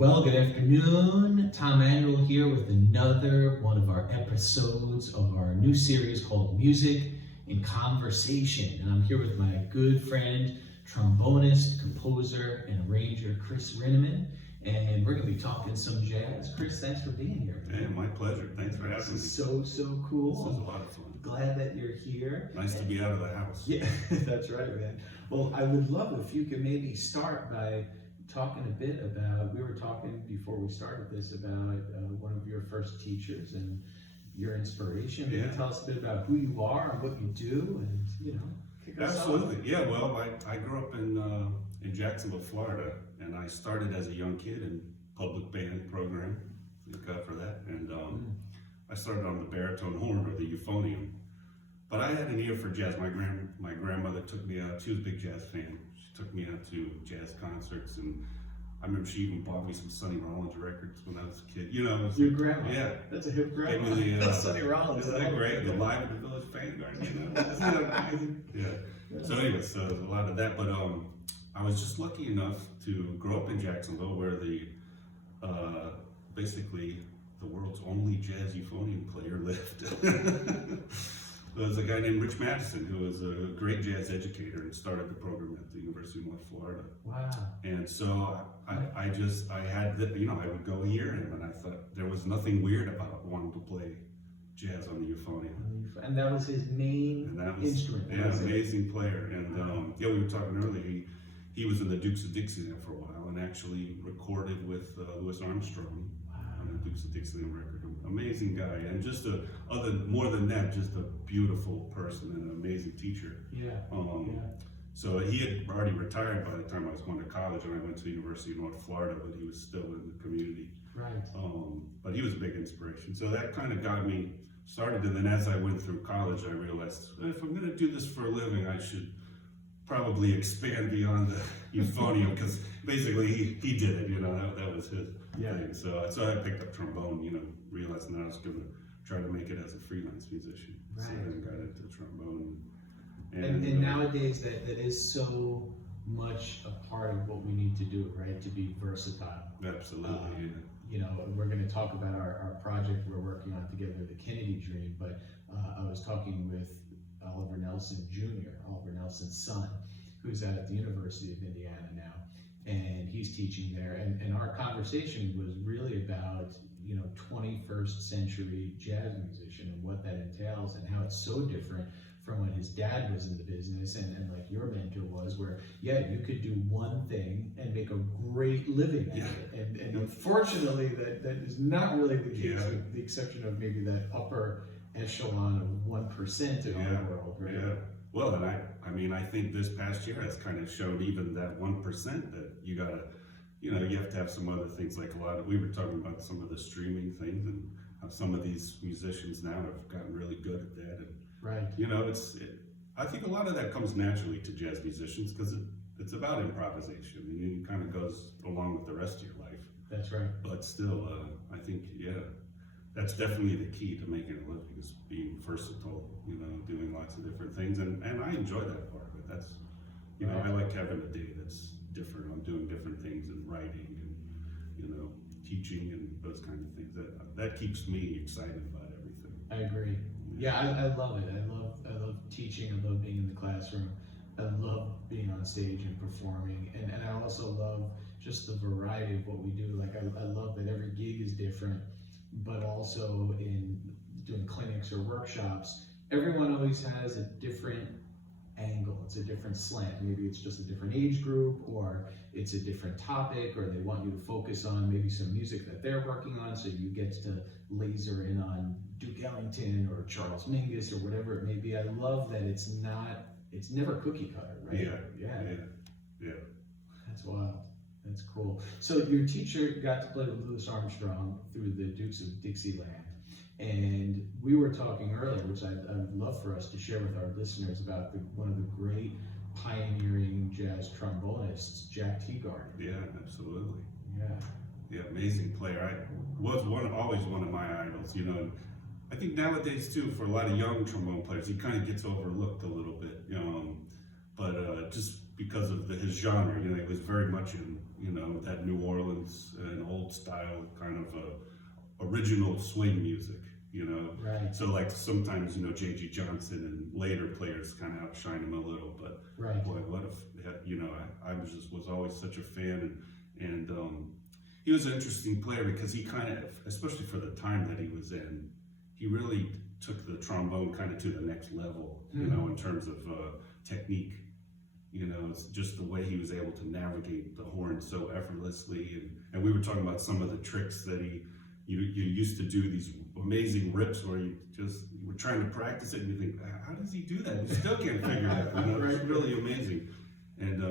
Well, good afternoon. Tom Manuel here with another one of our episodes of our new series called Music in Conversation. And I'm here with my good friend, trombonist, composer, and arranger, Chris Rinaman. And we're going to be talking some jazz. Chris, thanks for being here. Hey, my pleasure. Thanks for having me. So cool. This was a lot of fun. Glad that you're here. Nice to be out of the house. Yeah, that's right, man. Well, I would love if you could maybe start by talking a bit about, we were talking before we started this about one of your first teachers and your inspiration. Maybe tell us a bit about who you are and what you do, and kick us off. Absolutely. Yeah, well, I grew up in Jacksonville, Florida, and I started as a young kid in public band program. Thank God for that. And I started on the baritone horn or the euphonium. But I had an ear for jazz. My grandmother took me out. She was a big jazz fan. She took me out to jazz concerts, and I remember she even bought me some Sonny Rollins records when I was a kid. Your grandma? Yeah. That's a hip grandma. Gave me Sonny Rollins. Isn't that great? The Live at the Village Vanguard, Isn't that amazing? Yeah. So anyway, so there's a lot of that. But I was just lucky enough to grow up in Jacksonville, where the basically the world's only jazz euphonium player lived. There was a guy named Rich Madison who was a great jazz educator and started the program at the University of North Florida. Wow. And so I had that, I would go hear him, and I thought there was nothing weird about wanting to play jazz on the euphonium. And that was his main instrument. Yeah, amazing player. And we were talking earlier, he was in the Dukes of Dixieland for a while and actually recorded with Louis Armstrong on the Dukes of Dixieland record. Amazing guy, and just more than that, just a beautiful person and an amazing teacher. So he had already retired by the time I was going to college, and I went to the University of North Florida, but he was still in the community. Right. But he was a big inspiration. So that kind of got me started, and then as I went through college, I realized if I'm going to do this for a living, I should probably expand beyond the euphonium, because basically he did it, that was his thing. So I picked up trombone, realizing that I was going to try to make it as a freelance musician. Right. So then got into trombone. And nowadays that is so much a part of what we need to do, right? To be versatile. Absolutely, we're going to talk about our project we're working on together, the Kennedy Dream, but I was talking with Oliver Nelson Jr., Oliver Nelson's son, who's at the University of Indiana now, and he's teaching there. And our conversation was really about 21st century jazz musician and what that entails, and how it's so different from when his dad was in the business and like your mentor was, where you could do one thing and make a great living at it. And unfortunately that is not really the case, with the exception of maybe that upper echelon of 1% in our world, right? Yeah. Well, and I think this past year has kind of showed even that 1% that you gotta, you have to have some other things, like we were talking about some of the streaming things, and how some of these musicians now have gotten really good at that. And, right. I think a lot of that comes naturally to jazz musicians, because it's about improvisation. It kind of goes along with the rest of your life. That's right. But still, I think, that's definitely the key to making a living, is being versatile, doing lots of different things. And I enjoy that part of it. That's, I like having a day that's different. I'm doing different things, and writing and, teaching and those kind of things. That keeps me excited about everything. I agree. Yeah, I love it. I love teaching. I love being in the classroom. I love being on stage and performing. And I also love just the variety of what we do. Like I love that every gig is different, but also in doing clinics or workshops, everyone always has a different angle. It's a different slant. Maybe it's just a different age group, or it's a different topic, or they want you to focus on maybe some music that they're working on, so you get to laser in on Duke Ellington or Charles Mingus or whatever it may be. I love that it's never cookie cutter, right? Yeah. That's wild. That's cool. So your teacher got to play with Louis Armstrong through the Dukes of Dixieland. And we were talking earlier, which I'd love for us to share with our listeners, about one of the great pioneering jazz trombonists, Jack Teagarden. Yeah, absolutely. Yeah, amazing player. Was always one of my idols. I think nowadays too, for a lot of young trombone players, he kind of gets overlooked a little bit. But just because of his genre, he was very much in that New Orleans and old old style kind of original swing music, you know. Right. So like sometimes, you know, J.G. Johnson and later players kind of outshine him a little, but Right. boy, what if, you know, I was always such a fan, and he was an interesting player because he kind of, especially for the time that he was in, he really took the trombone kind of to the next level, you know, in terms of technique. You know, it's just the way he was able to navigate the horn so effortlessly, and we were talking about some of the tricks that you used to do, these amazing rips where you were trying to practice it and you think, how does he do that? You still can't figure it out. You know, it's really amazing. And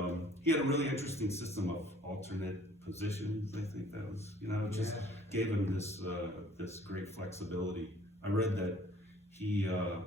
he had a really interesting system of alternate positions. I think that was, you know, just gave him this great flexibility. I read that he, well,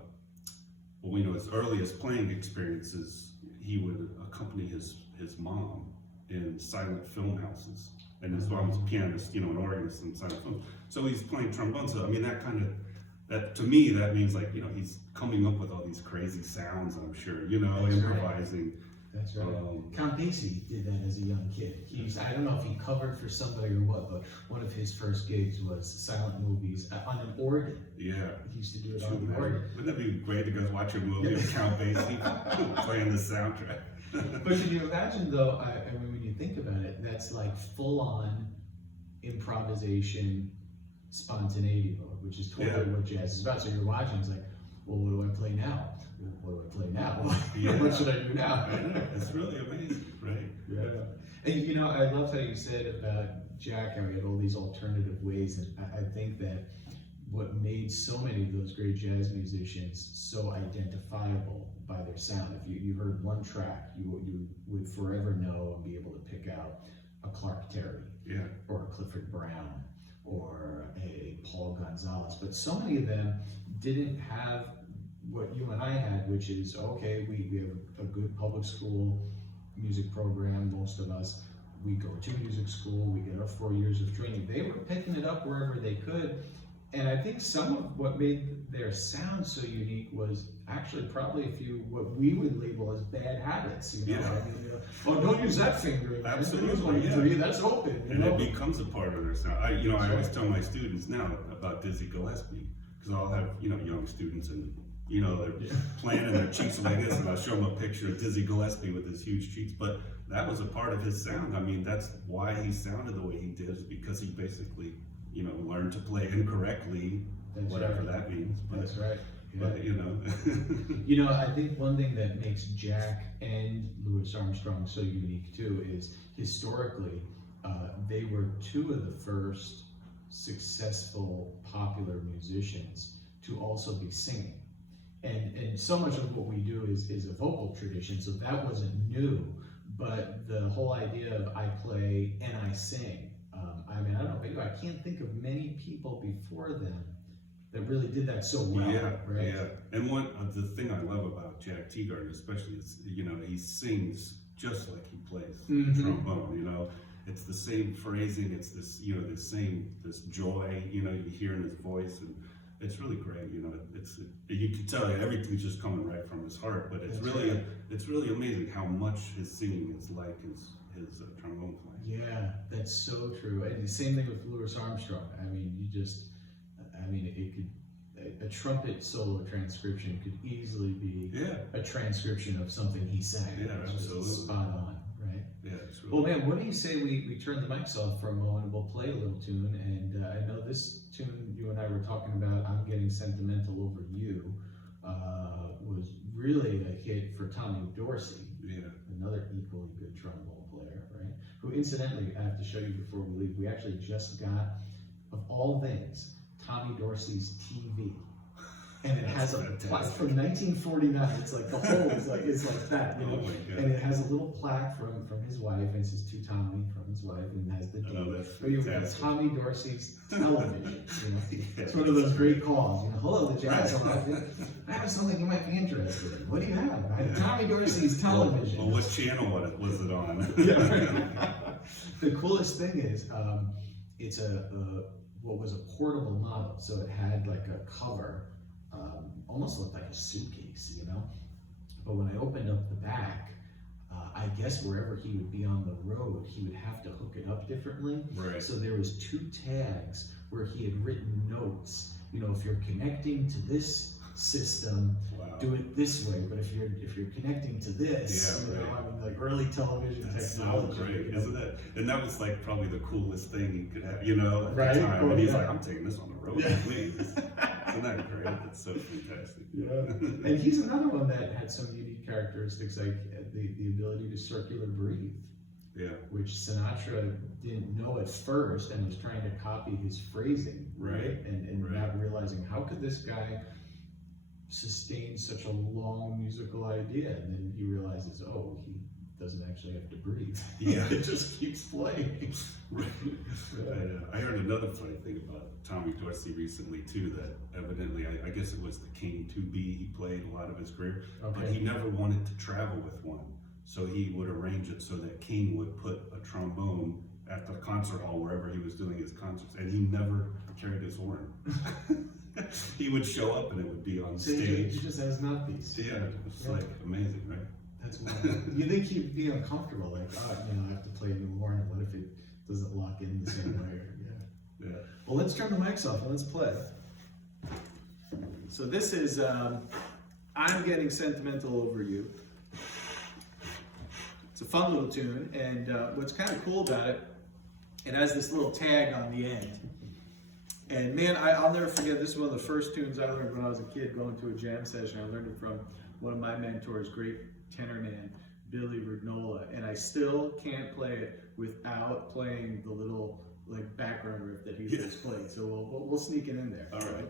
we know his earliest playing experiences, he would accompany his mom in silent film houses. And his mom was a pianist, you know, an organist in silent film. So he's playing trombone. So I mean, that to me, that means like, you know, he's coming up with all these crazy sounds, I'm sure, you know, That's improvising. That's right. Count Basie did that as a young kid. I don't know if he covered for somebody or what, but one of his first gigs was silent movies on an organ. Yeah. He used to do it on an organ. Wouldn't that be great to go watch a movie with Count Basie playing the soundtrack? But can you imagine though, I mean, when you think about it, that's like full on improvisation, spontaneity mode, which is totally what jazz is about. So you're watching, it's like, well, what do I play now? What do I play now? What should I do now? It's really amazing, right? Yeah. And you know, I loved how you said about Jack, how he had all these alternative ways, and I think that what made so many of those great jazz musicians so identifiable by their sound. If you heard one track, you would forever know and be able to pick out a Clark Terry, or a Clifford Brown, or a Paul Gonzalez. But so many of them didn't have what you and I had, which is, okay, we have a good public school music program, most of us. We go to music school, we get our 4 years of training. They were picking it up wherever they could. And I think some of what made their sound so unique was actually probably a few what we would label as bad habits. You know, I mean, oh, don't use that finger. Absolutely, that's open. And it becomes a part of their sound. I always tell my students now about Dizzy Gillespie, because I'll have, you know, young students and, you know, they're playing and their cheeks are like this, and I'll show them a picture of Dizzy Gillespie with his huge cheeks. But that was a part of his sound. I mean, that's why he sounded the way he did, is because he basically, you know, learned to play incorrectly, whatever that means. But, that's right. But you know, you know, I think one thing that makes Jack and Louis Armstrong so unique too is historically, they were two of the first successful popular musicians to also be singing. And so much of what we do is a vocal tradition, so that wasn't new. But the whole idea of I play and I sing, I mean, I don't know about you, I can't think of many people before them that really did that so well. Right? Yeah. And one of the thing I love about Jack Teagarden, especially, is, you know, he sings just like he plays the trombone. You know, it's the same phrasing. It's this, you know, this joy. You know, you hear in his voice, and it's really great. You know, you can tell everything's just coming right from his heart. But it's really amazing how much his singing is like his trombone playing. Yeah, that's so true. And the same thing with Louis Armstrong. I mean, it could, a trumpet solo transcription could easily be a transcription of something he sang. Yeah, absolutely. Spot on, right? Yeah, it's really Well, man, what do you say we turn the mics off for a moment and we'll play a little tune? And I know this tune you and I were talking about, I'm Getting Sentimental Over You, was really a hit for Tommy Dorsey. Yeah. Another equally good trombone player, right? Who, incidentally, I have to show you before we leave, we actually just got, of all things, Tommy Dorsey's TV. And it has a plaque from 1949. It's like the whole is like that, you know. Oh my God. And it has a little plaque from his wife, and it says to Tommy from his wife, and it has the D. That's fantastic. Tommy Dorsey's television. You know? Yeah, It's one of those great calls. You know, hello, the Jazz Loft. I have something you might be interested in. What do you have? I have Tommy Dorsey's television. Well, what channel was it on? The coolest thing is, it's what was a portable model, so it had like a cover. Almost looked like a suitcase, you know. But when I opened up the back, I guess wherever he would be on the road, he would have to hook it up differently. Right. So there was 2 tags where he had written notes. You know, if you're connecting to this system, Wow. do it this way. But if you're connecting to this, Yeah, you know, right. I mean, like early television That's so technology. great, you know? isn't that? And that was like probably the coolest thing you could have, you know, at Right? the time. Oh, And he's yeah. like, I'm taking this on the road Yeah. with me. Isn't that great? That's so fantastic. Yeah. And he's another one that had some unique characteristics, like the ability to circular breathe, Yeah. which Sinatra didn't know at first and was trying to copy his phrasing, right? And Right. not realizing, how could this guy sustain such a long musical idea? And then he realizes, oh, he doesn't actually have to breathe. Yeah. It just keeps playing. Right. I heard another funny thing about Tommy Dorsey recently too, that evidently, I guess it was the King 2B he played a lot of his career, but Okay. he never wanted to travel with one. So he would arrange it so that King would put a trombone at the concert hall wherever he was doing his concerts, and he never carried his horn. He would show up and it would be on So stage. he just has mouthpiece. Yeah, it's Yeah. like amazing, right? That's wild. You think he'd be uncomfortable, like, oh, you know, I have to play a new horn, and what if it doesn't lock in the same way? Yeah. Yeah. Well, let's turn the mics off and let's play. So this is I'm Getting Sentimental Over You. It's a fun little tune, and what's kind of cool about it, it has this little tag on the end. And man, I'll never forget, this is one of the first tunes I learned when I was a kid going to a jam session. I learned it from one of my mentors, great tenor man, Billy Rignola, and I still can't play it without playing the little like background riff that he was playing. So we'll sneak it in there. All right.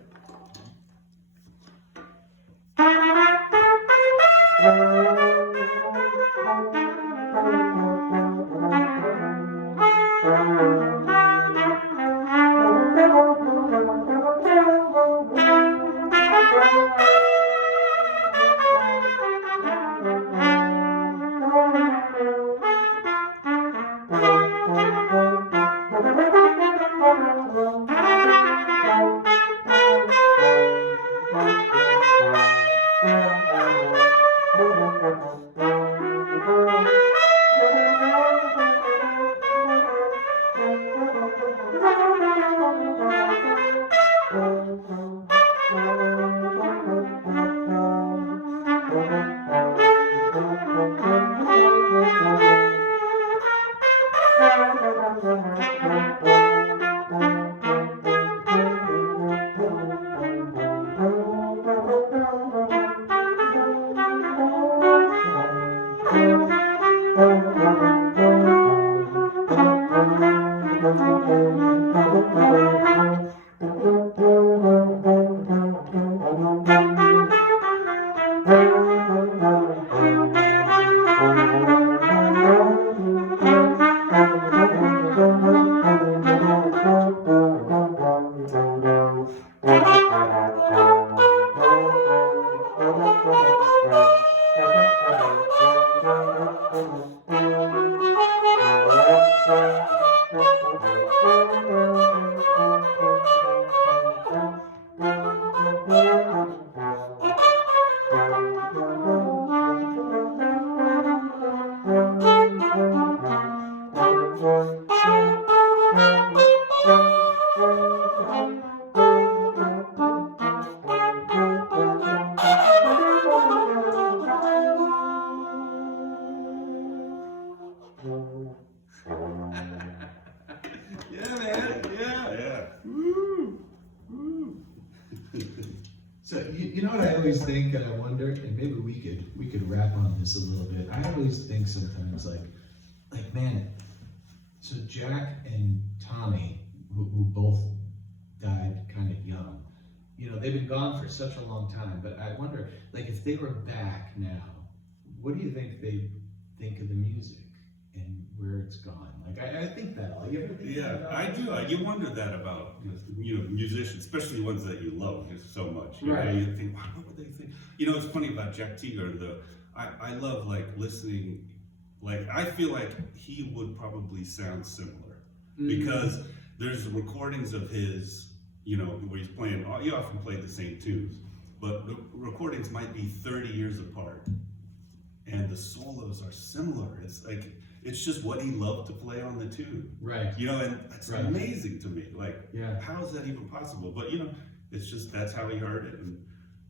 Yeah, man. Yeah. Yeah. Woo. Woo. So you know what I always think, and I wonder, and maybe we could wrap on this a little bit. I always think sometimes like man, so Jack and Tommy, who both died kind of young, you know, they've been gone for such a long time. But I wonder, like, if they were back now, what do you think they'd think of the music and where it's gone? Like, I think that. Like, you ever think Yeah, about I that? do. You wonder that about, you know, musicians, especially ones that you love just so much. You Right. know, you think, wow, what would they think? You know, it's funny about Jack Teagarden, though. I love, like, listening. Like, I feel like he would probably sound similar. Because there's recordings of his, you know, where he's playing, he often played the same tunes. But the recordings might be 30 years apart. and the solos are similar. It's like, it's just what he loved to play on the tune. Right. You know, and it's Right. amazing to me. Like, Yeah. how is that even possible? But, you know, it's just, that's how he heard it. And,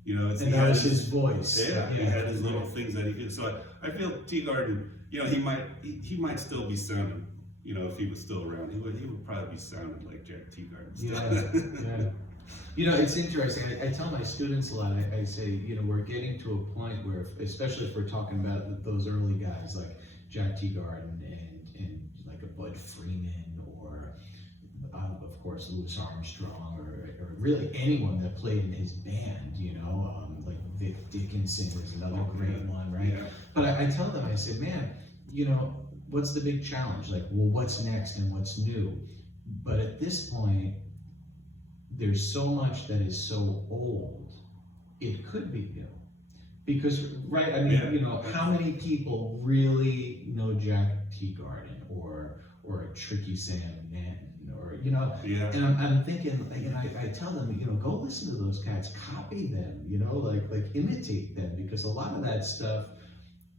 you know, And that was his voice. Yeah, he had his little things that he did. So I feel Teagarden, you know, he might still be sounding, you know, if he was still around, he would probably be sounding like Jack Teagarden. Yeah. You know, it's interesting. I tell my students a lot. I say, you know, we're getting to a point where, especially if we're talking about those early guys like Jack Teagarden and like a Bud Freeman, or of course Louis Armstrong, or really anyone that played in his band. You know, like Vic Dickinson was another great one, right? Yeah. But I tell them, I say, man, you know, what's the big challenge? Like, well, what's next and what's new? But at this point, there's so much that is so old, it could be new. Because, right, I mean, Yeah. you know, how many people really know Jack Teagarden or a Tricky Sam Manton, or, you know, Yeah. and I'm thinking, and I tell them, you know, go listen to those cats, copy them, you know, like imitate them, because a lot of that stuff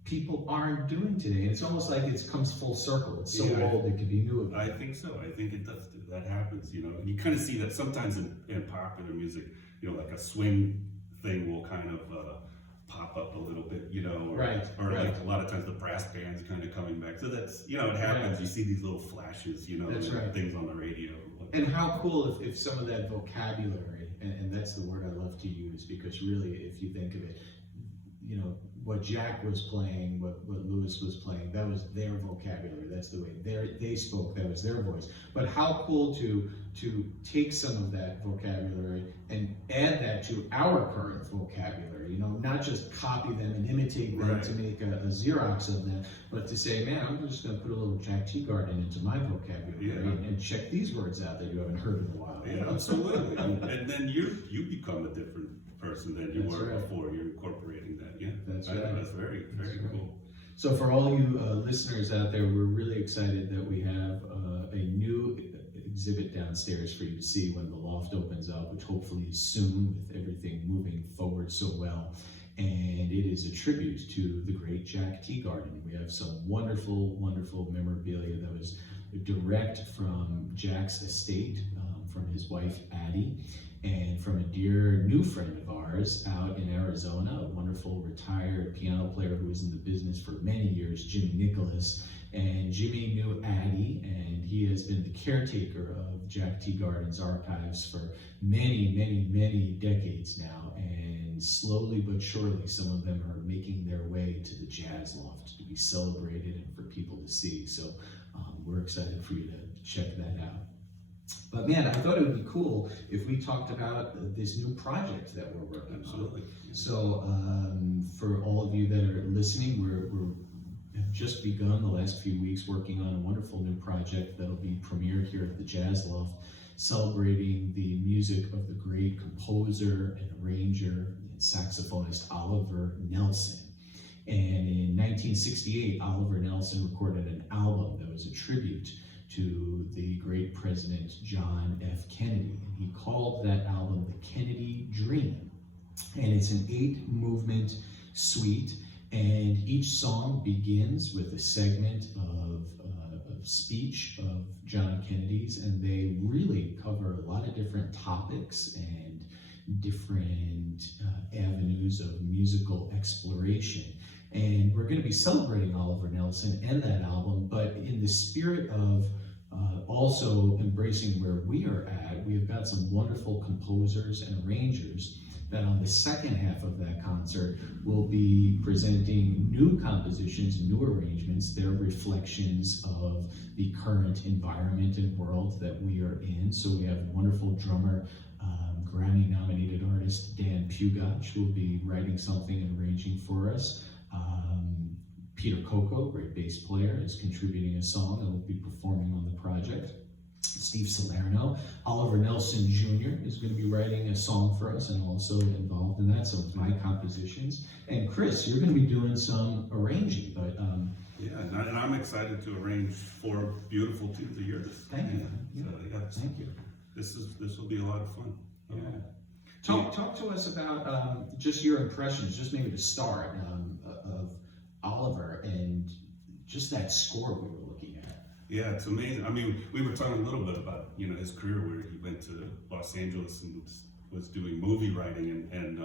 people aren't doing today. And it's almost like it comes full circle. It's so Yeah. old it could be new again. I think so. I think it does. That happens, you know. And you kind of see that sometimes in popular music, you know, like a swing thing will kind of pop up a little bit, you know, or, Right, or right. like a lot of times the brass band's kind of coming back. So that's, you know, it happens. Right. You see these little flashes, you know, That's and right. things on the radio. And how cool if some of that vocabulary, and that's the word I love to use, because really, if you think of it, you know, what Jack was playing, what Louis was playing, that was their vocabulary. That's the way they spoke. That was their voice. But how cool to take some of that vocabulary and add that to our current vocabulary. You know, not just copy them and imitate them Right. to make a Xerox of them, but to say, man, I'm just going to put a little Jack Teagarden into my vocabulary and check these words out that you haven't heard in a while. Yeah, absolutely. And then you become a different person than you That's were right. before. You're incorporating that. Yeah, That's I know, right. that's very, very That's cool. So for all you listeners out there, we're really excited that we have a new exhibit downstairs for you to see when the loft opens up, which hopefully is soon, with everything moving forward so well. And it is a tribute to the great Jack Teagarden. We have some wonderful, wonderful memorabilia that was direct from Jack's estate, from his wife Addie, and from a dear new friend of ours out in Arizona, a wonderful retired piano player who was in the business for many years, Jimmy Nicholas. And Jimmy knew Addie, and he has been the caretaker of Jack Teagarden's archives for many, many, many decades now. And slowly but surely, some of them are making their way to the Jazz Loft to be celebrated and for people to see. So we're excited for you to check that out. But man, I thought it would be cool if we talked about this new project that we're working Absolutely. on. So for all of you that are listening, we have just begun the last few weeks working on a wonderful new project that'll be premiered here at the Jazz Loft, celebrating the music of the great composer and arranger and saxophonist Oliver Nelson. And in 1968, Oliver Nelson recorded an album that was a tribute to the great President John F. Kennedy. And he called that album The Kennedy Dream. And it's an 8-movement suite, and each song begins with a segment of speech of John Kennedy's, and they really cover a lot of different topics and different avenues of musical exploration. And we're going to be celebrating Oliver Nelson and that album, but in the spirit of also embracing where we are at, we've got some wonderful composers and arrangers that on the second half of that concert will be presenting new compositions, new arrangements. They're reflections of the current environment and world that we are in. So we have wonderful drummer, Grammy-nominated artist Dan Pugach, who will be writing something and arranging for us. Peter Coco, great bass player, is contributing a song and will be performing on the project. Steve Salerno. Oliver Nelson Jr. is going to be writing a song for us and also involved in that, so it's my compositions. And Chris, you're going to be doing some arranging, but Yeah, and I'm excited to arrange 4 beautiful tunes a year. Thank you. Thank you. This will be a lot of fun. Yeah. Talk to us about just your impressions, just maybe to start, of Oliver and just that score we were looking at. Yeah, it's amazing. I mean, we were talking a little bit about, you know, his career where he went to Los Angeles and was doing movie writing, and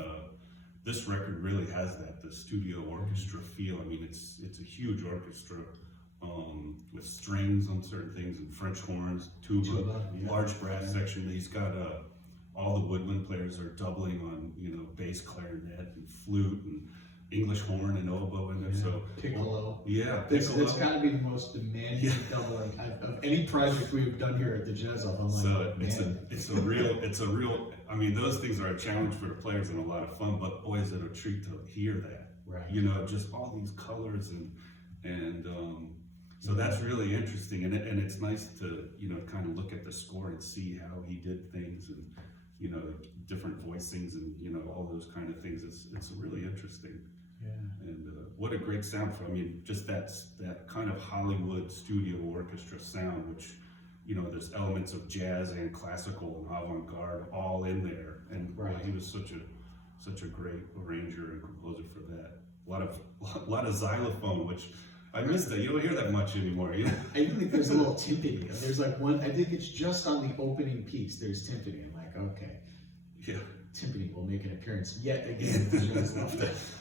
this record really has that, the studio orchestra feel. I mean, it's a huge orchestra with strings on certain things and French horns, tuba, Yeah. large brass section. He's got all the woodwind players are doubling on, you know, bass clarinet and flute and English horn and oboe in there. So Piccolo. yeah, That's piccolo. got to be the most demanding doubling of any project we've done here at the Jazz Loft. I'm So like, man. it's a real. I mean, those things are a challenge for the players and a lot of fun. But boy, is it a treat to hear that. Right. You know, just all these colors and so that's really interesting. And it's nice to, you know, kind of look at the score and see how he did things and, you know, different voicings and, you know, all those kind of things. It's really interesting. Yeah. And what a great sound for, I mean, just that kind of Hollywood studio orchestra sound, which, you know, there's elements of jazz and classical and avant-garde all in there. And he was such a great arranger and composer for that. A lot of xylophone, which I missed that. You don't hear that much anymore. You know? I even think there's a little timpani. There's like one, I think it's just on the opening piece, there's timpani. I'm like, okay. Yeah. Timpani will make an appearance yet again.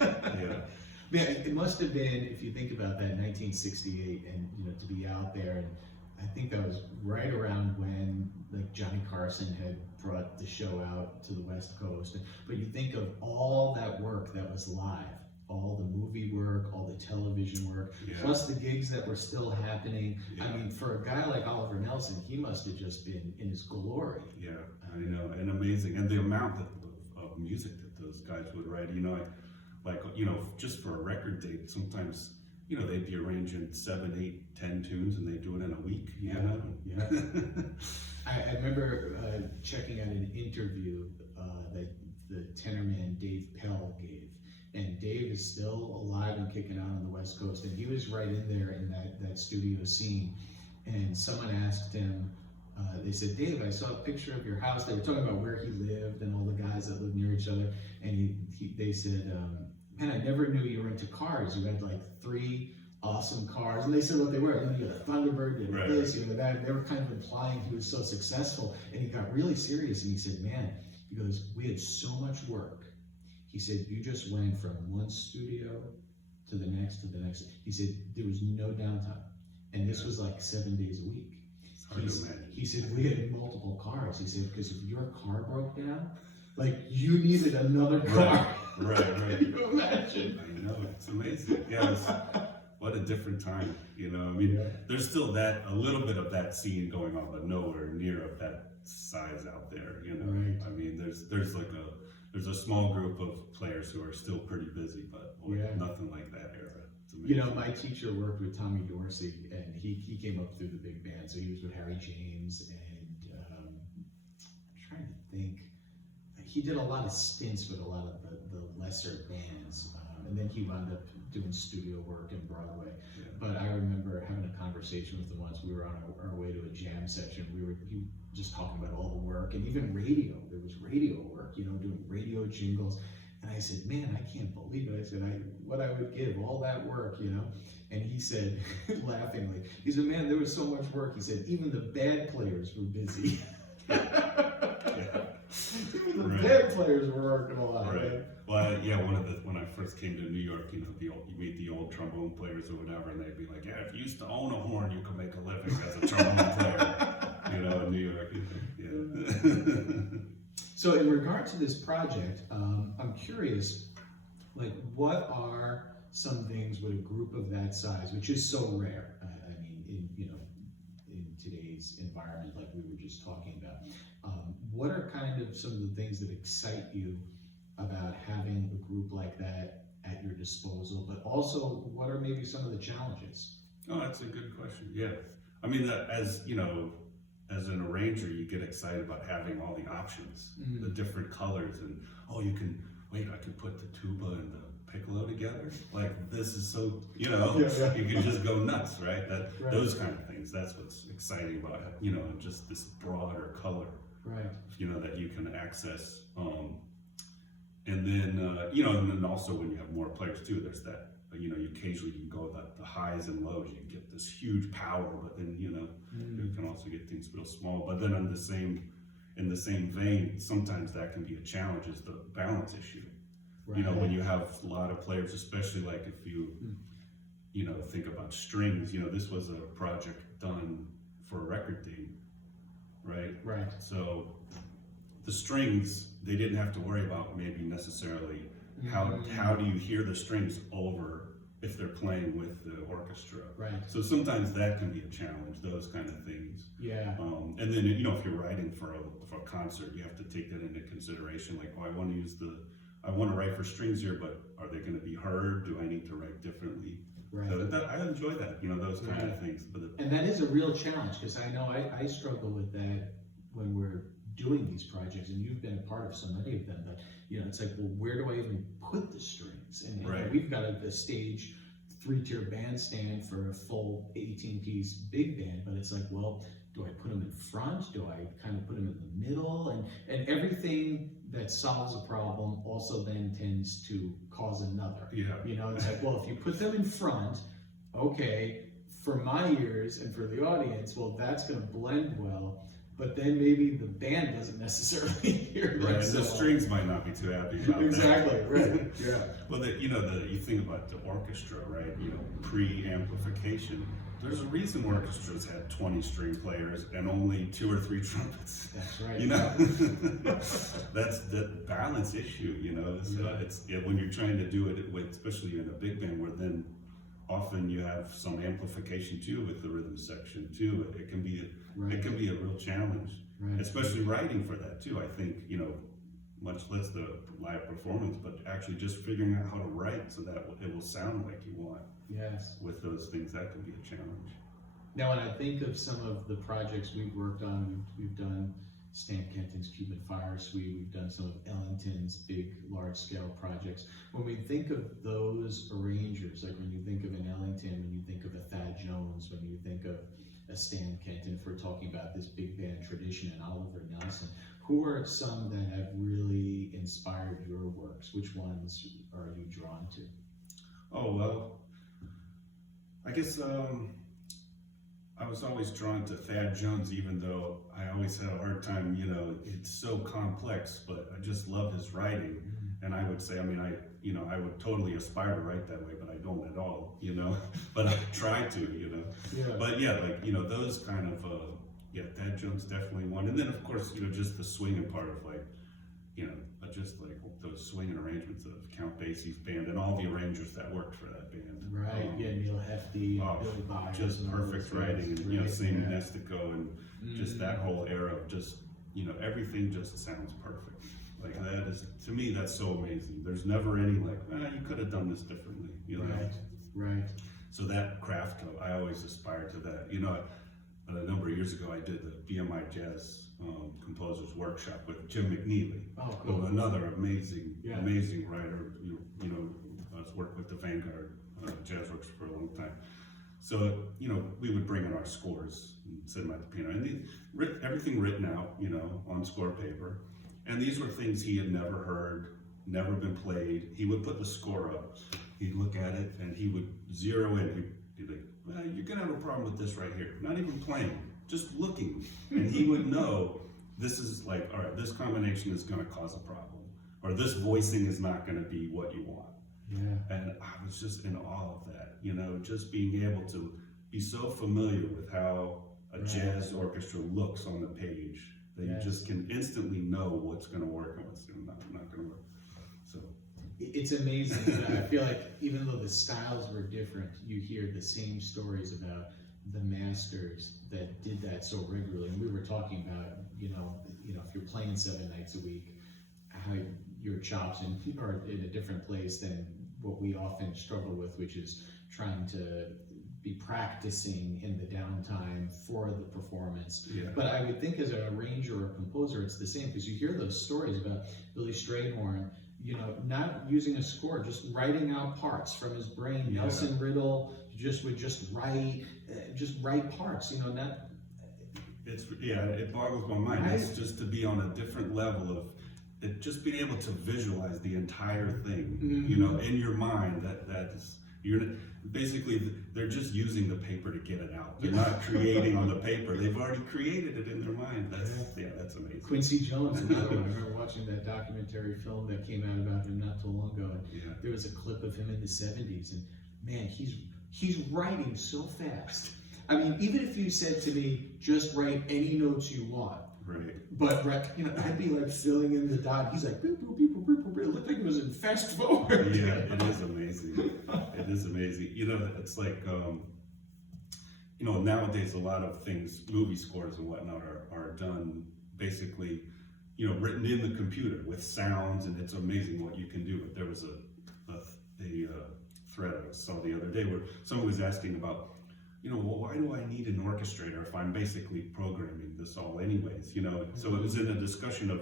Yeah. Yeah, it must have been, if you think about that, 1968, and you know, to be out there, and I think that was right around when like Johnny Carson had brought the show out to the West Coast. But you think of all that work that was live, all the movie work, all the television work, plus the gigs that were still happening. I mean, for a guy like Oliver Nelson, he must have just been in his glory. Yeah, I know, and amazing, and the amount of music that those guys would write. You know, like you know, just for a record date, sometimes you know they'd be arranging 7, 8, 10 tunes, and they do it in a week. You know? Yeah. I remember checking out an interview that the tenor man Dave Pell gave. And Dave is still alive and kicking out on the West Coast, and he was right in there in that studio scene. And someone asked him, they said, Dave, I saw a picture of your house. They were talking about where he lived and all the guys that lived near each other. And they said, man, I never knew you were into cars. You had like 3 awesome cars. And they said what they were. You had a Thunderbird, you had this, you had that. They were kind of implying he was so successful. And he got really serious and he said, man, he goes, we had so much work. He said, you just went from one studio to the next to the next. He said, there was no downtime. And this was like 7 days a week. He said, we had multiple cars. He said, because if your car broke down, like you needed another car. Right. Can you imagine? I know, it's amazing. Yeah, what a different time. You know, I mean, there's still a little bit of that scene going on, but nowhere near of that size out there. You know, I mean, there's a small group of players who are still pretty busy, but nothing like that era. You know, my teacher worked with Tommy Dorsey, and he came up through the big band, so he was with Harry James, and I'm trying to think, he did a lot of stints with a lot of the lesser bands, and then he wound up doing studio work in Broadway. But I remember having a conversation with him once. We were on our way to a jam session. He was just talking about all the work, and even radio. There was radio work, you know, doing radio jingles. And I said, man, I can't believe it. I said, what I would give, all that work, you know? And he said, laughingly, he said, man, there was so much work. He said, even the bad players were busy. Even the bad players were working a lot. Right. Man. Well, when I first came to New York, you know, you meet the old trombone players or whatever, and they'd be like, yeah, if you used to own a horn, you could make a living as a trombone player, you know, in New York. Yeah. So in regard to this project, I'm curious, like what are some things with a group of that size, which is so rare? I mean, in today's environment, like we were just talking about, what are kind of some of the things that excite you about having a group like that at your disposal? But also, what are maybe some of the challenges? Oh, that's a good question. Yeah, I mean, as you know, as an arranger, you get excited about having all the options, the different colors, and I could put the tuba and the piccolo together. Like this is so, you know, you can just go nuts, right? Those kind of things. That's what's exciting about it, you know, just this broader color, you know, that you can access. And then, you know, and then also when you have more players too, there's that you occasionally can go the highs and lows. You get this huge power, but then you can also get things real small. But then in the same vein, sometimes that can be a challenge, is the balance issue. Right. When you have a lot of players, especially like if you think about strings. This was a project done for a record team, right? Right. So the strings, they didn't have to worry about maybe necessarily how do you hear the strings over if they're playing with the orchestra. Right. So sometimes that can be a challenge, those kind of things. Yeah. And then if you're writing for a concert, you have to take that into consideration. Like, I want to write for strings here, but are they going to be heard? Do I need to write differently? Right. So I enjoy that, those kind of things. And that is a real challenge, because I know I struggle with that when we're doing these projects, and you've been a part of so many of them, that it's like, well, where do I even put the strings? And right. We've got a stage 3-tier bandstand for a full 18-piece big band, but it's like, well, do I put them in front? Do I kind of put them in the middle? And everything that solves a problem also then tends to cause another. Yeah. It's like, well, if you put them in front, okay, for my ears and for the audience, well, that's going to blend well. But then maybe the band doesn't necessarily hear right, it. and the strings might not be too happy about exactly, that. Right. Yeah. Well, you think about the orchestra, right? Pre-amplification. There's a reason orchestras had 20 string players and only 2 or 3 trumpets. That's right. That's the balance issue. It's when you're trying to do it with, especially in a big band, where then often you have some amplification too with the rhythm section too. It can be a real challenge, especially writing for that too. I think much less the live performance, but actually just figuring out how to write so that it will sound like you want. Yes. With those things, that can be a challenge. Now, when I think of some of the projects we've worked on, we've done Stan Kenton's Cuban Fire Suite, we've done some of Ellington's big, large-scale projects. When we think of those arrangers, like when you think of an Ellington, when you think of a Thad Jones, when you think of a Stan Kenton, if we're talking about this big band tradition, and Oliver Nelson, who are some that have really inspired your works? Which ones are you drawn to? Oh, well, I guess I was always drawn to Thad Jones, even though I always had a hard time, it's so complex, but I just love his writing. And I would say, I would totally aspire to write that way, but I don't at all, but I try to, Yeah. But yeah, those kind of, Thad Jones definitely one. And then of course, just the swinging part of just like those swinging arrangements of Count Basie's band and all the arrangers that worked for that band. Right, Neil Hefti, Billy Byers. Just perfect writing, and same Nestico, and just that whole era of just, everything just sounds perfect. Like that is, to me, that's so amazing. There's never any you could have done this differently, Right. So that craft, I always aspire to that. A number of years ago, I did the BMI Jazz Composers Workshop with Jim McNeely. Oh, cool. Another amazing writer. I worked with the Vanguard Jazz Works for a long time. So, we would bring in our scores and set them at the piano. And everything written out, on score paper. And these were things he had never heard, never been played. He would put the score up, he'd look at it, and he would zero in. He'd be like, well, you're gonna have a problem with this right here. Not even playing, just looking. And he would know, this is like, all right, this combination is gonna cause a problem. Or this voicing is not gonna be what you want. Yeah. And I was just in awe of that, just being able to be so familiar with how a jazz orchestra looks on the page that you just can instantly know what's going to work and what's not going to work. So it's amazing. I feel like even though the styles were different, you hear the same stories about the masters that did that so regularly. And we were talking about, if you're playing 7 nights a week, how your chops are in a different place than what we often struggle with, which is trying to be practicing in the downtime for the performance. Yeah. But I would think as an arranger or composer, it's the same, because you hear those stories about Billy Strayhorn, not using a score, just writing out parts from his brain. Yeah. Nelson Riddle would just write parts. It boggles my mind. Right. It's just to be on a different level of it, just being able to visualize the entire thing, in your mind. You're basically they're just using the paper to get it out. They're not creating on the paper. They've already created it in their mind. That's amazing. Quincy Jones, another one. I remember watching that documentary film that came out about him not too long ago. And there was a clip of him in the '70s, and man, he's writing so fast. I mean, even if you said to me, just write any notes you want. Right. But I'd be like filling in the dot. He's like, boop, boop, boop, boop, boop. It looked like it was in fast forward. Yeah, it is amazing. It is amazing. It's like, nowadays a lot of things, movie scores and whatnot are done basically, written in the computer with sounds, and it's amazing what you can do. But there was a thread I saw the other day where someone was asking about, well, why do I need an orchestrator if I'm basically programming this all anyways, So it was in a discussion of,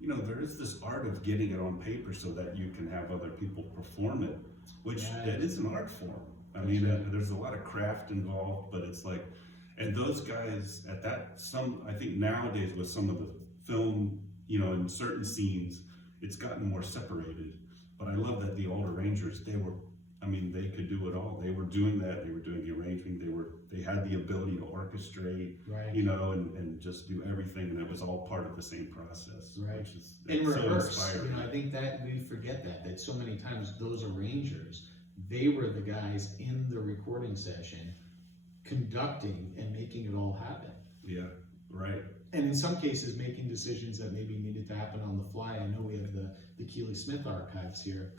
there is this art of getting it on paper so that you can have other people perform it, which that is an art form. I mean, there's a lot of craft involved, but it's like, and those guys I think nowadays with some of the film, in certain scenes, it's gotten more separated, but I love that the old arrangers, they could do it all. They were doing that. They were doing the arranging. They had the ability to orchestrate, and just do everything. And it was all part of the same process. Right. Which is in reverse. So inspiring. I think that we forget that so many times those arrangers, they were the guys in the recording session, conducting and making it all happen. Yeah. Right. And in some cases, making decisions that maybe needed to happen on the fly. I know we have the Keely Smith archives here.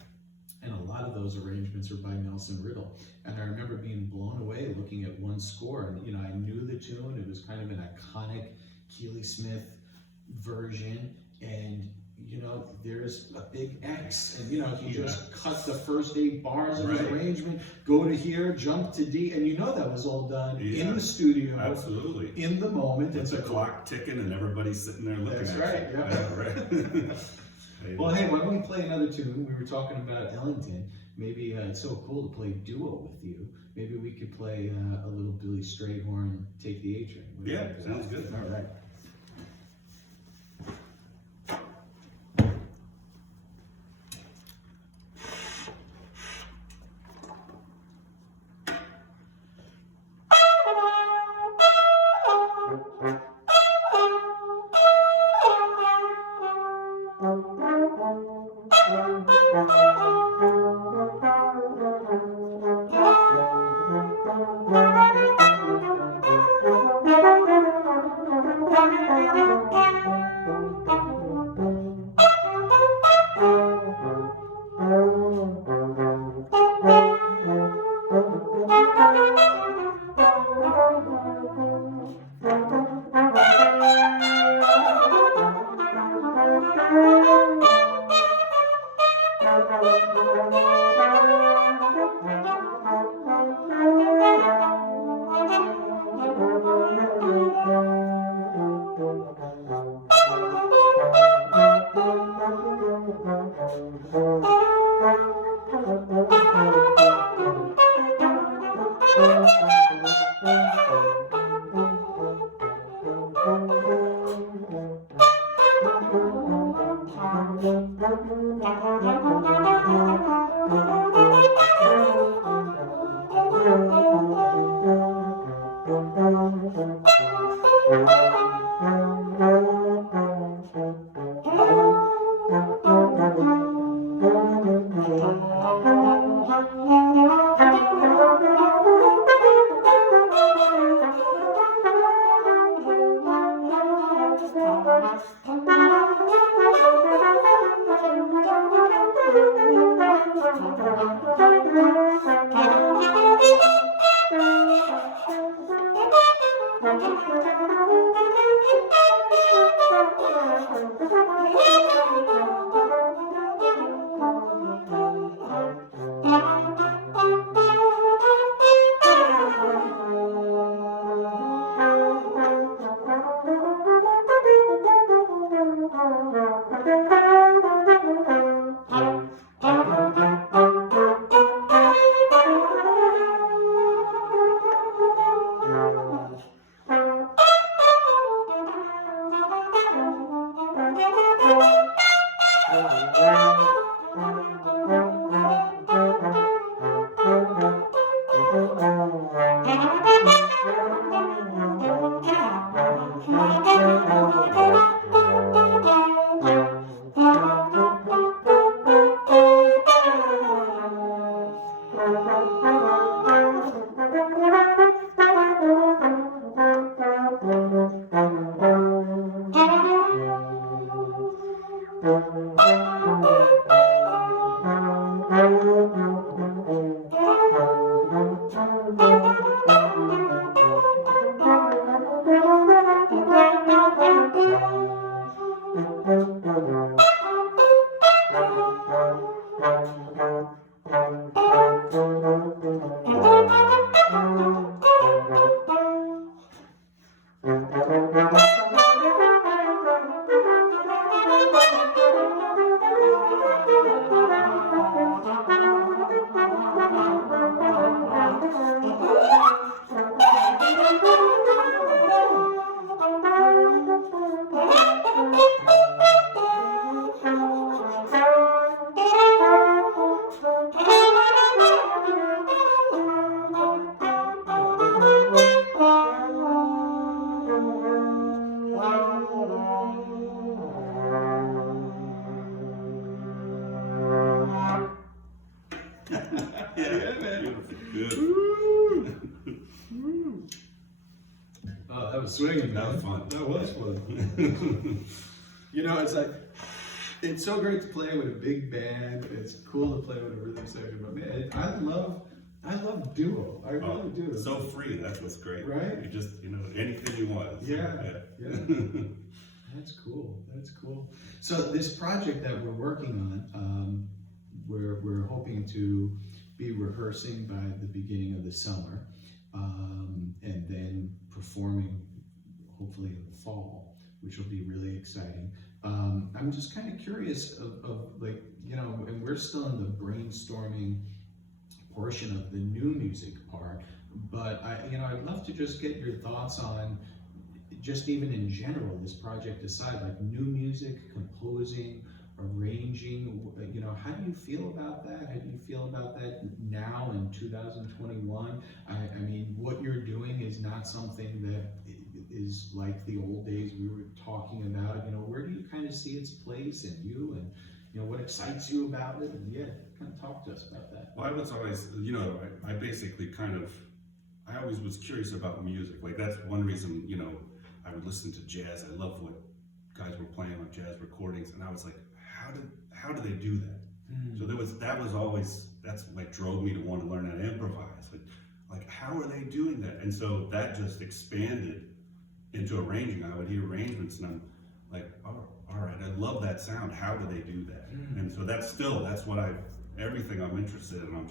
And a lot of those arrangements are by Nelson Riddle. And I remember being blown away looking at one score. And, I knew the tune. It was kind of an iconic Keely Smith version. And, there's a big X. And, he just cut the first 8 bars of his arrangement, go to here, jump to D. And that was all done in the studio. Absolutely. In the moment. It's a clock ticking and everybody's sitting there looking at it. That's right, yeah. Right. Well, hey, why don't we play another tune? We were talking about Ellington. Maybe it's so cool to play duo with you. Maybe we could play a little Billy Strayhorn, Take the A Train. Yeah, sounds good. All right. Yeah, man. Beautiful. Good. Oh, that was swinging, That man. was fun. That was fun. You know, it's like, it's so great to play with a big band. It's cool to play with a rhythm section, but man, I love duo. I really do. So free, that's what's great. Right? You just, anything you want. Yeah. That's cool. That's cool. So this project that we're working on, we're hoping to be rehearsing by the beginning of the summer, and then performing hopefully in the fall, which will be really exciting. I'm just kind of curious of like, and we're still in the brainstorming portion of the new music part, but I'd love to just get your thoughts on, just even in general, this project aside, like new music, composing, arranging, how do you feel about that? How do you feel about that now in 2021? I mean, what you're doing is not something that is like the old days we were talking about. Where do you kind of see its place in you, and what excites you about it? And kind of talk to us about that. Well, I was always, I basically I always was curious about music. Like that's one reason, I would listen to jazz. I love what guys were playing on jazz recordings, and I was like, how do they do that? So that's like drove me to want to learn how to improvise. Like how are they doing that? And so that just expanded into arranging. I would hear arrangements and I'm like, oh, all right, I love that sound. How do they do that? And so that's everything I'm interested in.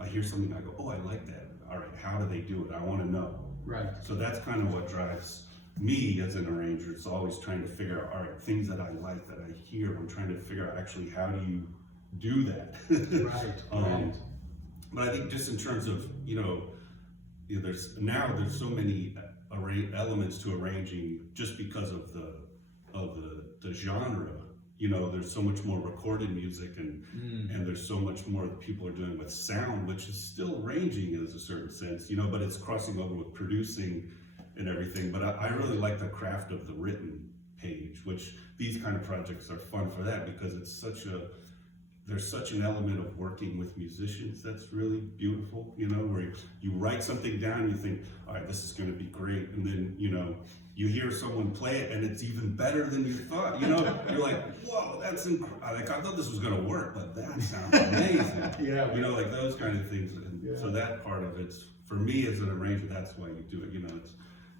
I hear something, I go, oh, I like that. All right, how do they do it? I want to know. Right. So that's kind of what drives me as an arranger. It's always trying to figure out, all right, things that I like, that I hear, I'm trying to figure out actually how do you do that. Right. But I think just in terms of, there's so many elements to arranging just because of the genre. There's so much more recorded music and there's so much more that people are doing with sound, which is still arranging in a certain sense, but it's crossing over with producing and everything. But I really like the craft of the written page, which these kind of projects are fun for that, because there's such an element of working with musicians that's really beautiful, where you write something down and you think, all right, this is going to be great. And then, you hear someone play it and it's even better than you thought, you're like, whoa, that's incredible. Like, I thought this was going to work, but that sounds amazing. Yeah. Like those kind of things. And so that part of it's, for me as an arranger, that's why you do it.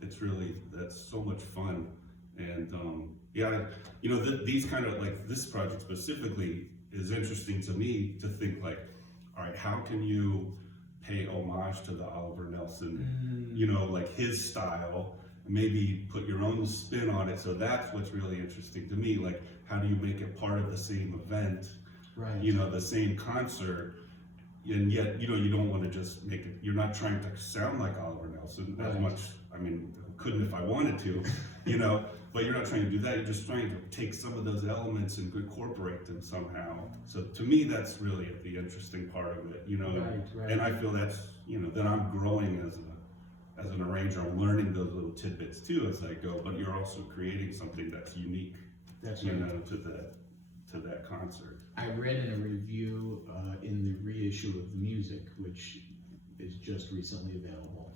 It's really, that's so much fun. And these kind of, like this project specifically is interesting to me to think like, all right, how can you pay homage to the Oliver Nelson, like his style, maybe put your own spin on it. So that's what's really interesting to me. Like, how do you make it part of the same event, right? The same concert, and yet, you don't want to just make it, you're not trying to sound like Oliver Nelson as much. I mean, couldn't if I wanted to, but you're not trying to do that. You're just trying to take some of those elements and incorporate them somehow. So to me, that's really the interesting part of it, Right. And I feel that's, then I'm growing as an arranger. I'm learning those little tidbits too as I go, but you're also creating something that's unique, That's right. to that concert. I read in a review in the reissue of the music, which is just recently available,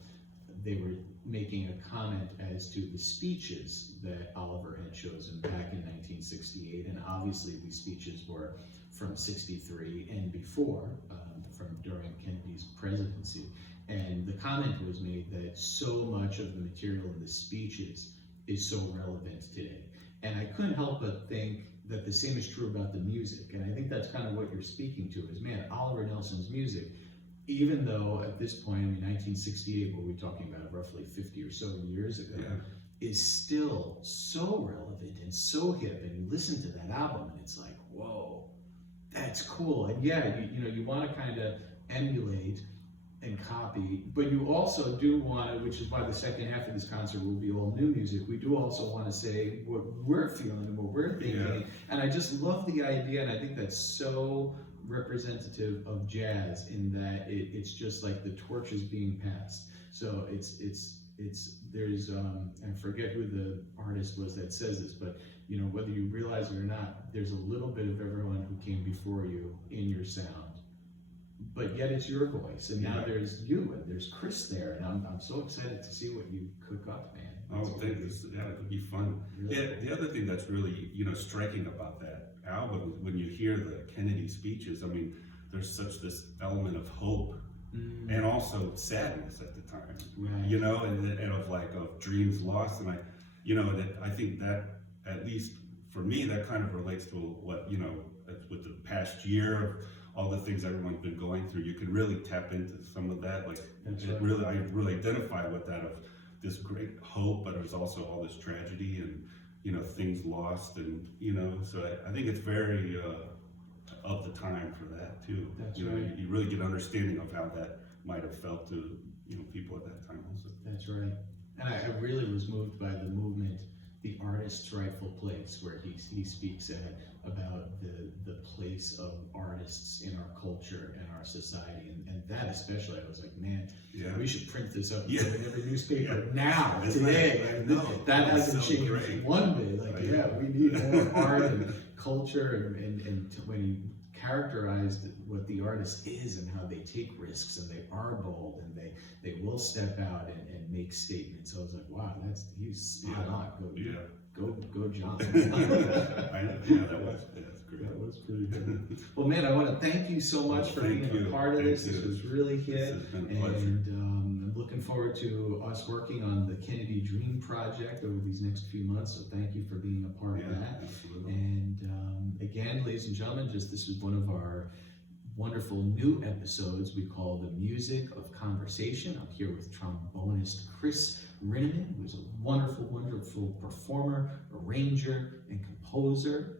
they were making a comment as to the speeches that Oliver had chosen back in 1968, and obviously these speeches were from 63 and before, from during Kennedy's presidency. And the comment was made that so much of the material in the speeches is so relevant today. couldn't help but think that the same is true about the music. And I think that's kind of what you're speaking to is, man, Oliver Nelson's music, even though at this point, I mean, 1968, what we're talking about, roughly 50 or so years ago, is still so relevant and so hip. And you listen to that album and it's like, whoa, that's cool. And yeah, you want to kind of emulate and copy, but you also do want to, which is why the second half of this concert will be all new music. We do also want to say what we're feeling and what we're thinking. And I just love the idea, and I think that's so representative of jazz in that it's just like the torch is being passed. So there's I forget who the artist was that says this, but whether you realize it or not, there's a little bit of everyone who came before you in your sound. But yet it's your voice, and now there's you, and there's Chris there, and I'm so excited to see what you cook up, man. Oh, thank you. Yeah, it'll be fun. Really Yeah, the other thing that's really striking about that album is when you hear the Kennedy speeches. I mean, there's such this element of hope and also sadness at the time, right. and of dreams lost, and I think that, at least for me, that kind of relates to what with the past year. All the things everyone's been going through, you can really tap into some of that. I really identify with that, of this great hope, but there's also all this tragedy and things lost, and so I think it's very of the time for that too. That's right. You really get an understanding of how that might have felt to people at that time also. That's right. And I really was moved by the movement, The Artist's Rightful Place, where he speaks about the place of artists in our culture and our society, and that especially, I was like, man, we should print this up in every newspaper now, today. That hasn't so changed great. one bit. We need more art and culture, and when he characterized what the artist is and how they take risks and they are bold and they will step out and make statements. I was like, wow, he's spot on. Go John. I know. Yeah, that's great. That was pretty good. Well, man, I want to thank you so much for being a part of this. This was really hit, and I'm looking forward to us working on the Kennedy Dream project over these next few months. So thank you for being a part of that. Absolutely. And again, ladies and gentlemen, this is one of our wonderful new episodes we call The Music of Conversation. I'm here with trombonist Chris Rinnaman, who's a wonderful, wonderful performer, arranger, and composer.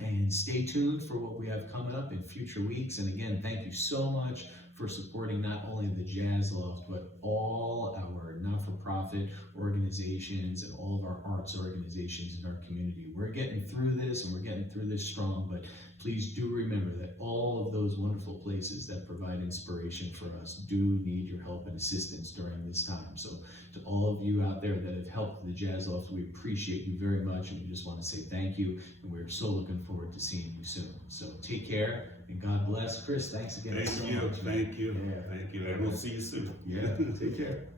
And stay tuned for what we have coming up in future weeks. And again, thank you so much for supporting not only the Jazz Loft, but all our not-for-profit organizations and all of our arts organizations in our community. We're getting through this, and we're getting through this strong, but please do remember that all of those wonderful places that provide inspiration for us do need your help and assistance during this time. So to all of you out there that have helped the Jazz Loft, we appreciate you very much, and we just want to say thank you, and we're so looking forward to seeing you soon. So take care, and God bless. Chris, thanks again so much. Thank you. And we'll see you soon. Take care.